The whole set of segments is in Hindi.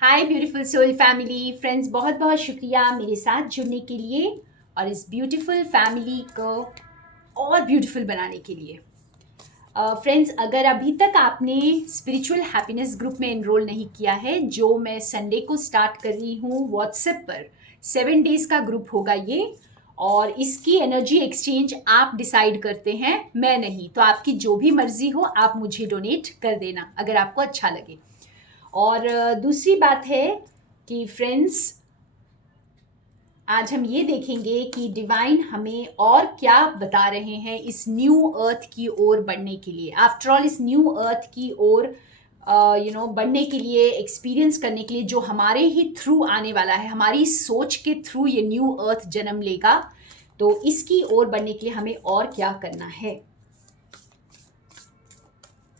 हाय ब्यूटीफुल सोल फैमिली फ्रेंड्स, बहुत बहुत शुक्रिया मेरे साथ जुड़ने के लिए और इस ब्यूटीफुल फैमिली को और ब्यूटीफुल बनाने के लिए। फ्रेंड्स, अगर अभी तक आपने स्पिरिचुअल हैप्पीनेस ग्रुप में एनरोल नहीं किया है, जो मैं संडे को स्टार्ट कर रही हूँ व्हाट्सएप पर, 7 डेज का ग्रुप होगा ये। और इसकी एनर्जी एक्सचेंज आप डिसाइड करते हैं, मैं नहीं। तो आपकी जो भी मर्जी हो आप मुझे डोनेट कर देना अगर आपको अच्छा लगे। और दूसरी बात है कि फ्रेंड्स, आज हम ये देखेंगे कि डिवाइन हमें और क्या बता रहे हैं इस न्यू अर्थ की ओर बढ़ने के लिए। आफ्टर ऑल, इस न्यू अर्थ की ओर बढ़ने के लिए, एक्सपीरियंस करने के लिए, जो हमारे ही थ्रू आने वाला है, हमारी सोच के थ्रू ये न्यू अर्थ जन्म लेगा। तो इसकी ओर बढ़ने के लिए हमें और क्या करना है,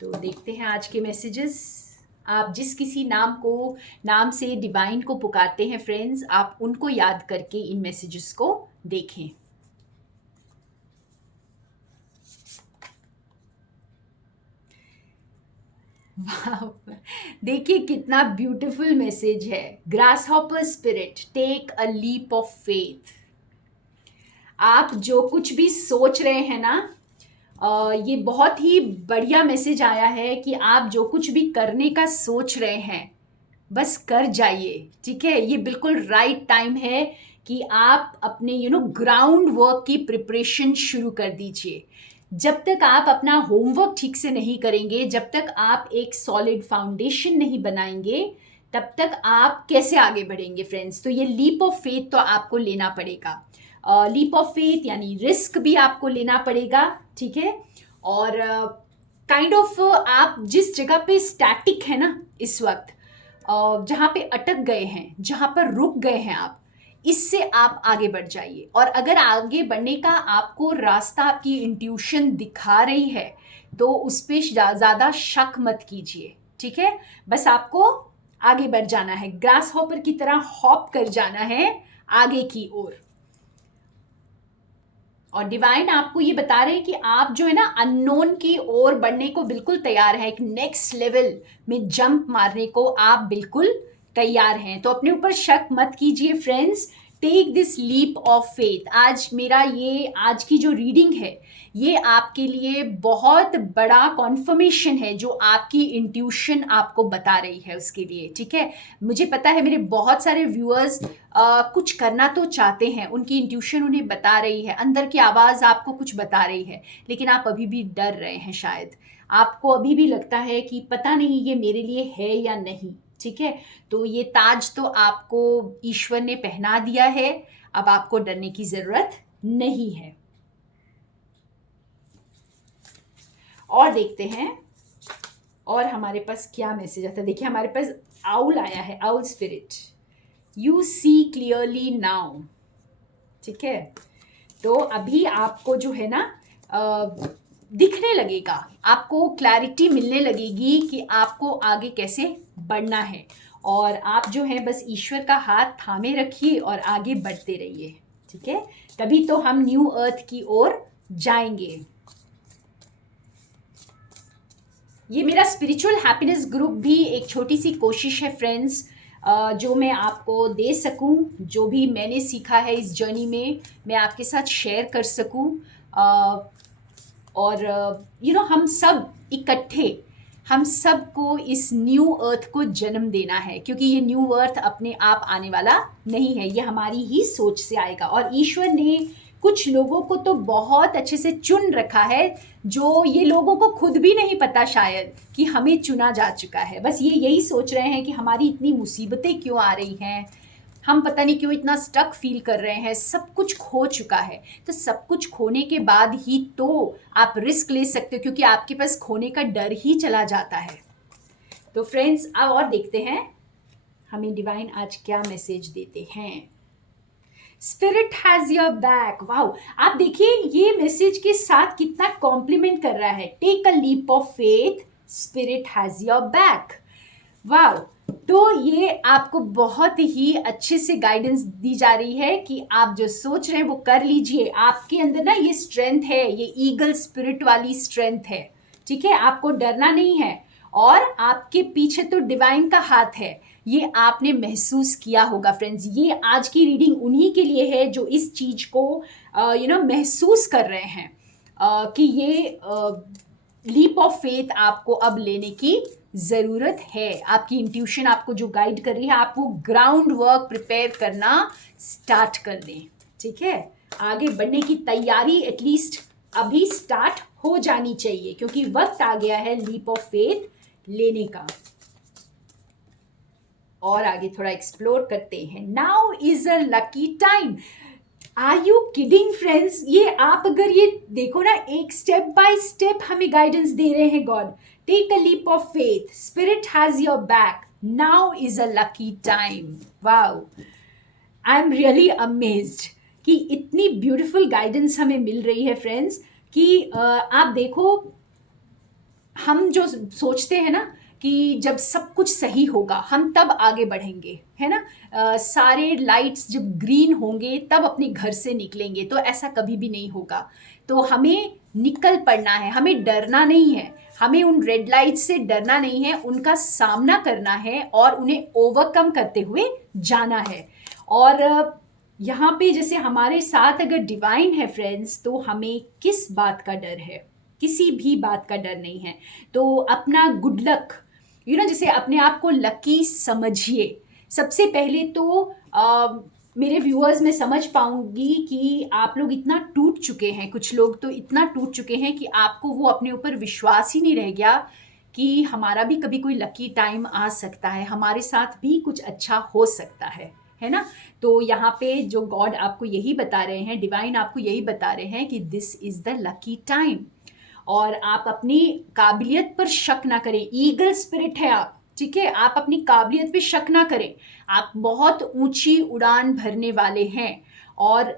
तो देखते हैं आज के मैसेजेस। आप जिस किसी नाम से डिवाइन को पुकारते हैं फ्रेंड्स, आप उनको याद करके इन मैसेजेस को देखें। देखिए कितना ब्यूटीफुल मैसेज है। Grasshopper spirit, take a leap of faith. आप जो कुछ भी सोच रहे हैं ना, ये बहुत ही बढ़िया मैसेज आया है कि आप जो कुछ भी करने का सोच रहे हैं बस कर जाइए। ठीक है, ये बिल्कुल राइट टाइम है कि आप अपने ग्राउंड वर्क की प्रिपरेशन शुरू कर दीजिए। जब तक आप अपना होमवर्क ठीक से नहीं करेंगे, जब तक आप एक सॉलिड फाउंडेशन नहीं बनाएंगे, तब तक आप कैसे आगे बढ़ेंगे फ्रेंड्स। तो ये लीप ऑफ फेथ तो आपको लेना पड़ेगा। लीप ऑफ फेथ यानी रिस्क भी आपको लेना पड़ेगा। ठीक है, और काइंड ऑफ आप जिस जगह पे स्टैटिक है ना इस वक्त, जहाँ पे अटक गए हैं, जहाँ पर रुक गए हैं आप, इससे आप आगे बढ़ जाइए। और अगर आगे बढ़ने का आपको रास्ता आपकी इंट्यूशन दिखा रही है तो उस पर ज़्यादा शक मत कीजिए। ठीक है, बस आपको आगे बढ़ जाना है, ग्रास हॉपर की तरह हॉप कर जाना है आगे की ओर। और डिवाइन आपको ये बता रहे हैं कि आप जो है ना अननोन की ओर बढ़ने को बिल्कुल तैयार है। एक नेक्स्ट लेवल में जंप मारने को आप बिल्कुल तैयार हैं। तो अपने ऊपर शक मत कीजिए friends, take this leap of faith. आज की जो रीडिंग है ये आपके लिए बहुत बड़ा कॉन्फर्मेशन है, जो आपकी इंट्यूशन आपको बता रही है उसके लिए। ठीक है, मुझे पता है मेरे बहुत सारे व्यूअर्स कुछ करना तो चाहते हैं, उनकी इंट्यूशन उन्हें बता रही है, अंदर की आवाज़ आपको कुछ बता रही है, लेकिन आप अभी भी डर रहे हैं। शायद आपको अभी भी लगता है कि पता नहीं ये मेरे लिए है या नहीं। ठीक है, तो ये ताज तो आपको ईश्वर ने पहना दिया है, अब आपको डरने की ज़रूरत नहीं है। और देखते हैं और हमारे पास क्या मैसेज आता है। देखिए हमारे पास आउल आया है, owl spirit, you see clearly now. ठीक है, तो अभी आपको जो है ना दिखने लगेगा, आपको क्लैरिटी मिलने लगेगी कि आपको आगे कैसे बढ़ना है। और आप जो है बस ईश्वर का हाथ थामे रखिए और आगे बढ़ते रहिए। ठीक है, तभी तो हम न्यू अर्थ की ओर जाएंगे। ये मेरा स्पिरिचुअल हैप्पीनेस ग्रुप भी एक छोटी सी कोशिश है फ्रेंड्स, जो मैं आपको दे सकूं, जो भी मैंने सीखा है इस जर्नी में मैं आपके साथ शेयर कर सकूं। और हम सब इकट्ठे, हम सबको इस न्यू अर्थ को जन्म देना है, क्योंकि ये न्यू अर्थ अपने आप आने वाला नहीं है, ये हमारी ही सोच से आएगा। और ईश्वर ने कुछ लोगों को तो बहुत अच्छे से चुन रखा है, जो ये लोगों को खुद भी नहीं पता शायद कि हमें चुना जा चुका है। बस ये यही सोच रहे हैं कि हमारी इतनी मुसीबतें क्यों आ रही हैं, हम पता नहीं क्यों इतना स्टक फील कर रहे हैं, सब कुछ खो चुका है। तो सब कुछ खोने के बाद ही तो आप रिस्क ले सकते हो, क्योंकि आपके पास खोने का डर ही चला जाता है। तो फ्रेंड्स, अब और देखते हैं हमें डिवाइन आज क्या मैसेज देते हैं। Spirit has your back. Wow, आप देखिए ये मैसेज के साथ कितना कॉम्प्लीमेंट कर रहा है। Take a leap of faith, spirit has your back. Wow, तो ये आपको बहुत ही अच्छे से गाइडेंस दी जा रही है कि आप जो सोच रहे हैं वो कर लीजिए। आपके अंदर ना ये स्ट्रेंथ है, ये ईगल स्पिरिट वाली स्ट्रेंथ है। ठीक है, आपको डरना नहीं है, और आपके पीछे तो डिवाइन का हाथ है। ये आपने महसूस किया होगा फ्रेंड्स। ये आज की रीडिंग उन्हीं के लिए है जो इस चीज़ को महसूस कर रहे हैं कि ये लीप ऑफ फेथ आपको अब लेने की ज़रूरत है। आपकी इंट्यूशन आपको जो गाइड कर रही है, आप वो ग्राउंड वर्क प्रिपेयर करना स्टार्ट कर दें। ठीक है, आगे बढ़ने की तैयारी एटलीस्ट अभी स्टार्ट हो जानी चाहिए, क्योंकि वक्त आ गया है लीप ऑफ फेथ लेने का। और आगे थोड़ा एक्सप्लोर करते हैं। Now is a lucky time. Are you kidding friends? ये आप अगर ये देखो ना, एक स्टेप बाय स्टेप हमें गाइडेंस दे रहे हैं God. Take a leap of faith, spirit has your back, now is a lucky time. Wow, I am really amazed कि इतनी ब्यूटीफुल गाइडेंस हमें मिल रही है फ्रेंड्स कि आप देखो, हम जो सोचते हैं ना कि जब सब कुछ सही होगा हम तब आगे बढ़ेंगे, है ना, सारे लाइट्स जब ग्रीन होंगे तब अपने घर से निकलेंगे, तो ऐसा कभी भी नहीं होगा। तो हमें निकल पड़ना है, हमें डरना नहीं है, हमें उन रेड लाइट्स से डरना नहीं है, उनका सामना करना है और उन्हें ओवरकम करते हुए जाना है। और यहाँ पे जैसे हमारे साथ अगर डिवाइन है फ्रेंड्स, तो हमें किस बात का डर है? किसी भी बात का डर नहीं है। तो अपना गुड लक, जैसे अपने आप को लकी समझिए। सबसे पहले तो मेरे व्यूअर्स में समझ पाऊंगी कि आप लोग इतना टूट चुके हैं, कुछ लोग तो इतना टूट चुके हैं कि आपको वो अपने ऊपर विश्वास ही नहीं रह गया कि हमारा भी कभी कोई लकी टाइम आ सकता है, हमारे साथ भी कुछ अच्छा हो सकता है ना। तो यहाँ पे जो गॉड आपको यही बता रहे हैं, डिवाइन आपको यही बता रहे हैं कि this is the lucky time. और आप अपनी काबिलियत पर शक ना करें। ईगल स्पिरिट है आप, ठीक है, आप अपनी काबिलियत पे शक ना करें। आप बहुत ऊंची उड़ान भरने वाले हैं और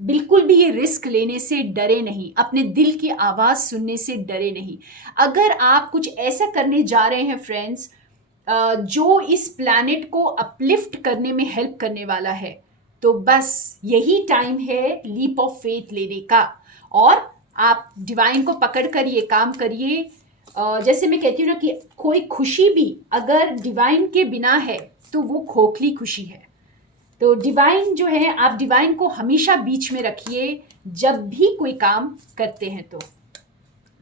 बिल्कुल भी ये रिस्क लेने से डरे नहीं, अपने दिल की आवाज़ सुनने से डरे नहीं। अगर आप कुछ ऐसा करने जा रहे हैं फ्रेंड्स जो इस प्लैनेट को अपलिफ्ट करने में हेल्प करने वाला है, तो बस यही टाइम है लीप ऑफ फेथ लेने का। और आप डिवाइन को पकड़कर ये काम करिए। जैसे मैं कहती हूँ ना कि कोई खुशी भी अगर डिवाइन के बिना है तो वो खोखली खुशी है। तो डिवाइन जो है, आप डिवाइन को हमेशा बीच में रखिए जब भी कोई काम करते हैं, तो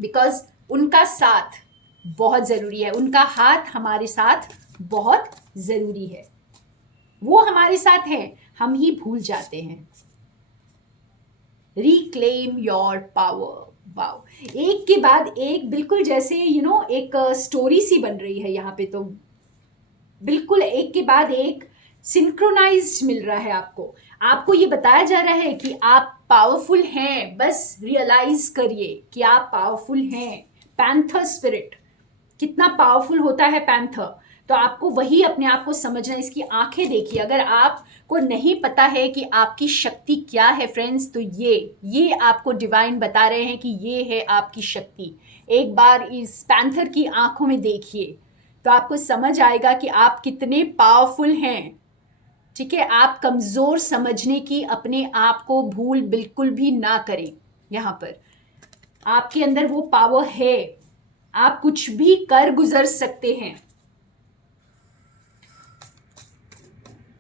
बिकॉज उनका साथ बहुत ज़रूरी है, उनका हाथ हमारे साथ बहुत ज़रूरी है। वो हमारे साथ है, हम ही भूल जाते हैं। Reclaim your power. वाओ, एक के बाद एक, बिल्कुल जैसे एक स्टोरी सी बन रही है यहाँ पे। तो बिल्कुल एक के बाद एक सिंक्रोनाइज्ड मिल रहा है आपको। आपको ये बताया जा रहा है कि आप पावरफुल हैं, बस रियलाइज करिए कि आप पावरफुल हैं। पैंथर स्पिरिट कितना पावरफुल होता है पैंथर, तो आपको वही अपने आप को समझना, इसकी आंखें देखिए। अगर आपको नहीं पता है कि आपकी शक्ति क्या है फ्रेंड्स, तो ये आपको डिवाइन बता रहे हैं कि ये है आपकी शक्ति। एक बार इस पैंथर की आंखों में देखिए तो आपको समझ आएगा कि आप कितने पावरफुल हैं। ठीक है, आप कमज़ोर समझने की अपने आप को भूल बिल्कुल भी ना करें। यहाँ पर आपके अंदर वो पावर है, आप कुछ भी कर गुजर सकते हैं।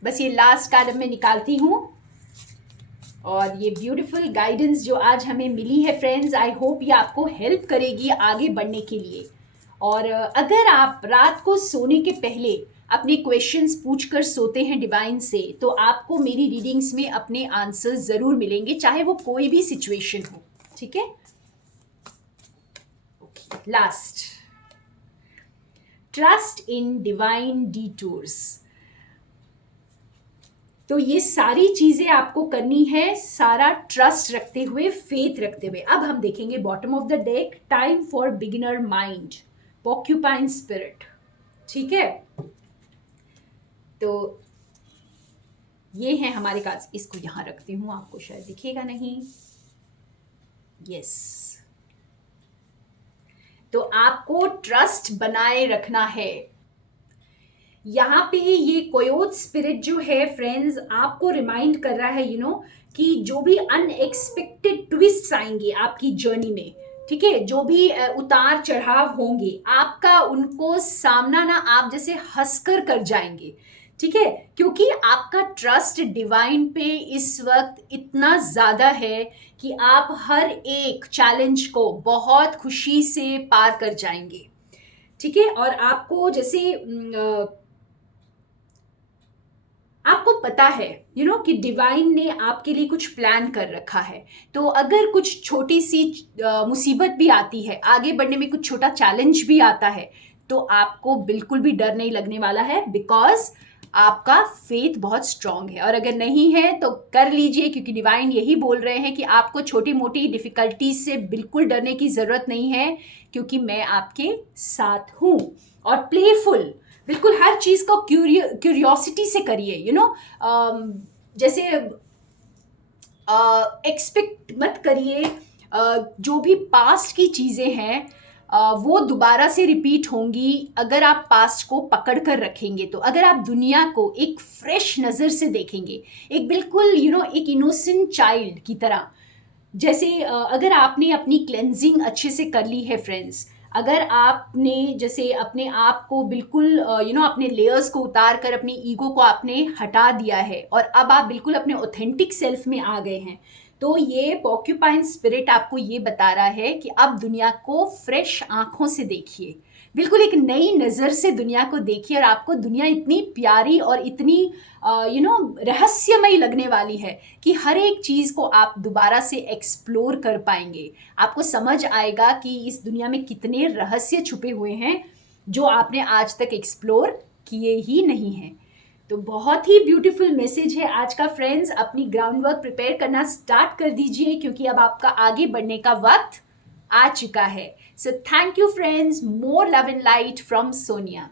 बस ये लास्ट कार्ड मैं निकालती हूँ और ये ब्यूटीफुल गाइडेंस जो आज हमें मिली है फ्रेंड्स, आई होप ये आपको हेल्प करेगी आगे बढ़ने के लिए। और अगर आप रात को सोने के पहले अपने क्वेश्चंस पूछकर सोते हैं डिवाइन से, तो आपको मेरी रीडिंग्स में अपने आंसर्स ज़रूर मिलेंगे, चाहे वो कोई भी सिचुएशन हो। ठीक है, लास्ट, ट्रस्ट इन डिवाइन डिटूर्स। तो ये सारी चीजें आपको करनी है, सारा ट्रस्ट रखते हुए, फेथ रखते हुए। अब हम देखेंगे bottom of the deck, time for beginner mind, porcupine spirit. ठीक है, तो ये है हमारे पास। इसको यहां रखती हूं, आपको शायद दिखेगा नहीं। यस, तो आपको ट्रस्ट बनाए रखना है। यहाँ पे ये कोयोट स्पिरिट जो है फ्रेंड्स, आपको रिमाइंड कर रहा है कि जो भी अनएक्सपेक्टेड ट्विस्ट आएंगे आपकी जर्नी में, ठीक है, जो भी उतार चढ़ाव होंगे आपका, उनको सामना ना आप जैसे हंसकर कर जाएंगे। ठीक है, क्योंकि आपका ट्रस्ट डिवाइन पे इस वक्त इतना ज़्यादा है कि आप हर एक चैलेंज को बहुत खुशी से पार कर जाएंगे। ठीक है, और आपको जैसे आपको पता है कि डिवाइन ने आपके लिए कुछ प्लान कर रखा है। तो अगर कुछ छोटी सी मुसीबत भी आती है, आगे बढ़ने में कुछ छोटा चैलेंज भी आता है, तो आपको बिल्कुल भी डर नहीं लगने वाला है, बिकॉज आपका फेथ बहुत स्ट्रांग है। और अगर नहीं है तो कर लीजिए, क्योंकि डिवाइन यही बोल रहे हैं कि आपको छोटी मोटी डिफिकल्टीज से बिल्कुल डरने की ज़रूरत नहीं है, क्योंकि मैं आपके साथ हूँ। और प्लेफुल, बिल्कुल हर चीज़ को क्यूरियोसिटी से करिए, जैसे एक्सपेक्ट मत करिए जो भी पास्ट की चीज़ें हैं वो दोबारा से रिपीट होंगी अगर आप पास्ट को पकड़ कर रखेंगे। तो अगर आप दुनिया को एक फ्रेश नज़र से देखेंगे, एक बिल्कुल एक इनोसेंट चाइल्ड की तरह, जैसे अगर आपने अपनी क्लेंजिंग अच्छे से कर ली है फ्रेंड्स, अगर आपने जैसे अपने आप को बिल्कुल अपने लेयर्स को उतार कर अपनी ईगो को आपने हटा दिया है और अब आप बिल्कुल अपने ऑथेंटिक सेल्फ में आ गए हैं, तो ये पॉक्यूपाइन स्पिरिट आपको ये बता रहा है कि अब दुनिया को फ्रेश आंखों से देखिए, बिल्कुल एक नई नज़र से दुनिया को देखिए, और आपको दुनिया इतनी प्यारी और इतनी रहस्यमयी लगने वाली है कि हर एक चीज़ को आप दोबारा से एक्सप्लोर कर पाएंगे। आपको समझ आएगा कि इस दुनिया में कितने रहस्य छुपे हुए हैं जो आपने आज तक एक्सप्लोर किए ही नहीं हैं। तो बहुत ही ब्यूटीफुल मैसेज है आज का फ्रेंड्स। अपनी ग्राउंड वर्क प्रिपेयर करना स्टार्ट कर दीजिए, क्योंकि अब आपका आगे बढ़ने का वक्त आ चुका है। So thank you friends, more love and light from Sonia.